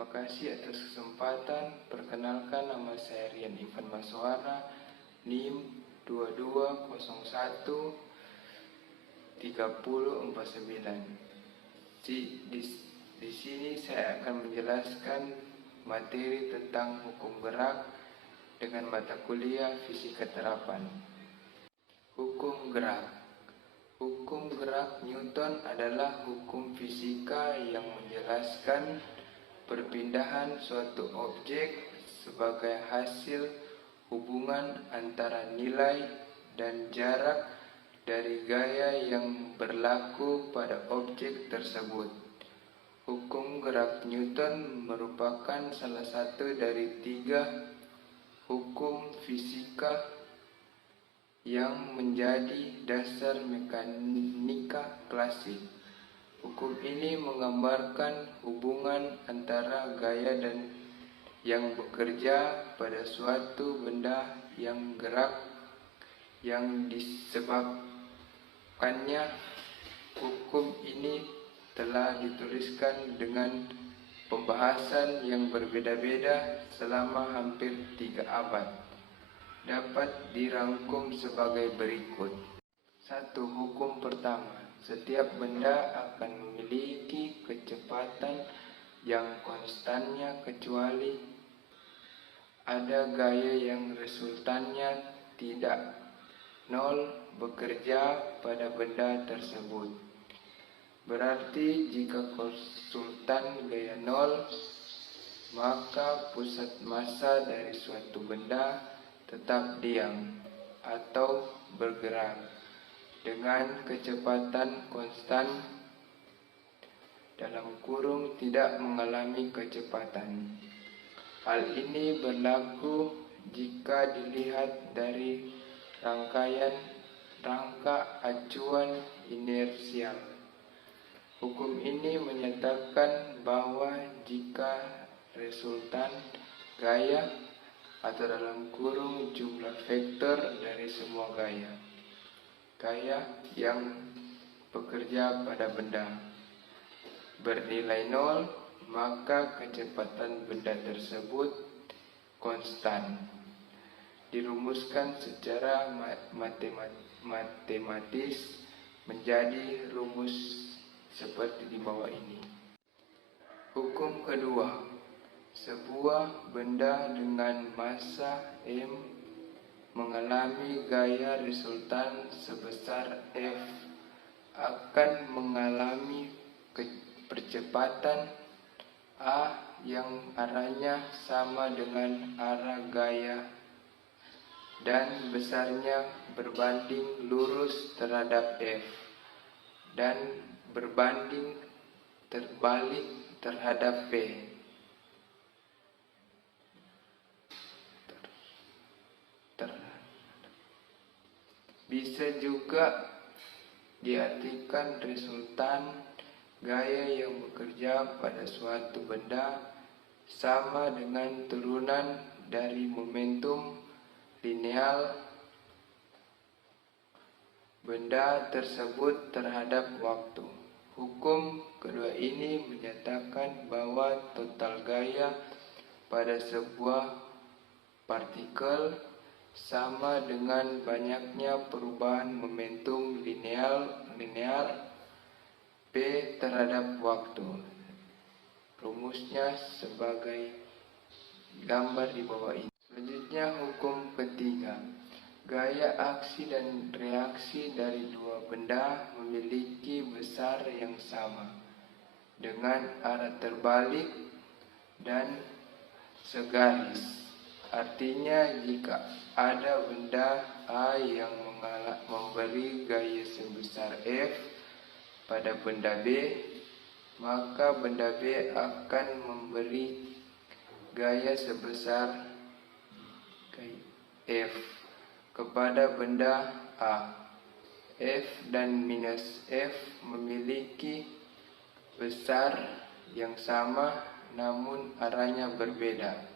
Terima kasih atas kesempatan. Perkenalkan, nama saya Rian Ivan Maswara, NIM 2201 3049. Di sini saya akan menjelaskan materi tentang hukum gerak dengan mata kuliah fisika terapan. Hukum gerak. Hukum gerak Newton adalah hukum fisika yang menjelaskan perpindahan suatu objek sebagai hasil hubungan antara nilai dan jarak dari gaya yang berlaku pada objek tersebut. Hukum gerak Newton merupakan salah satu dari 3 hukum fisika yang menjadi dasar mekanika klasik. Hukum ini menggambarkan hubungan antara gaya dan yang bekerja pada suatu benda yang gerak yang disebabkannya. Hukum ini telah dituliskan dengan pembahasan yang berbeda-beda selama hampir 3 abad. Dapat dirangkum sebagai berikut. 1. Hukum pertama. Setiap benda akan memiliki kecepatan yang konstannya kecuali ada gaya yang resultannya tidak nol bekerja pada benda tersebut. Berarti jika konsultan gaya nol, maka pusat massa dari suatu benda tetap diam atau bergerak dengan kecepatan konstan (tidak mengalami kecepatan). Hal ini berlaku jika dilihat dari rangkaian rangka acuan inersial. Hukum ini menyatakan bahwa jika resultan gaya (jumlah vektor dari semua gaya yang bekerja pada benda) bernilai nol, maka kecepatan benda tersebut konstan. Dirumuskan secara matematis menjadi rumus seperti di bawah ini. Hukum kedua. Sebuah benda dengan massa m mengalami gaya resultan sebesar f akan mengalami percepatan a yang arahnya sama dengan arah gaya dan besarnya berbanding lurus terhadap f dan berbanding terbalik terhadap p. Bisa juga diartikan resultan gaya yang bekerja pada suatu benda sama dengan turunan dari momentum linear benda tersebut terhadap waktu. Hukum kedua ini menyatakan bahwa total gaya pada sebuah partikel sama dengan banyaknya perubahan momentum linear P terhadap waktu. Rumusnya sebagai gambar di bawah ini. Selanjutnya hukum ketiga. Gaya aksi dan reaksi dari dua benda memiliki besar yang sama dengan arah terbalik dan segaris. Artinya jika ada benda A yang memberi gaya sebesar F pada benda B, maka benda B akan memberi gaya sebesar F kepada benda A. F dan minus F memiliki besar yang sama namun arahnya berbeda.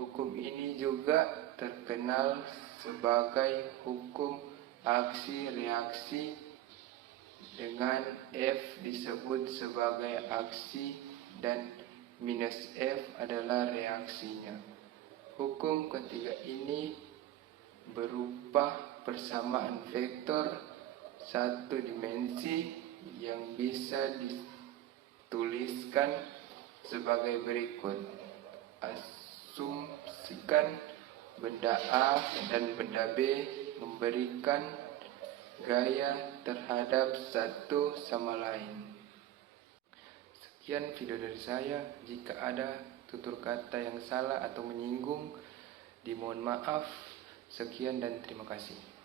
Hukum ini juga terkenal sebagai hukum aksi-reaksi, dengan F disebut sebagai aksi dan minus F adalah reaksinya. Hukum ketiga ini berupa persamaan vektor satu dimensi yang bisa dituliskan sebagai berikut. Asumsikan benda A dan benda B memberikan gaya terhadap satu sama lain. Sekian video dari saya. Jika ada tutur kata yang salah atau menyinggung, dimohon maaf. Sekian dan terima kasih.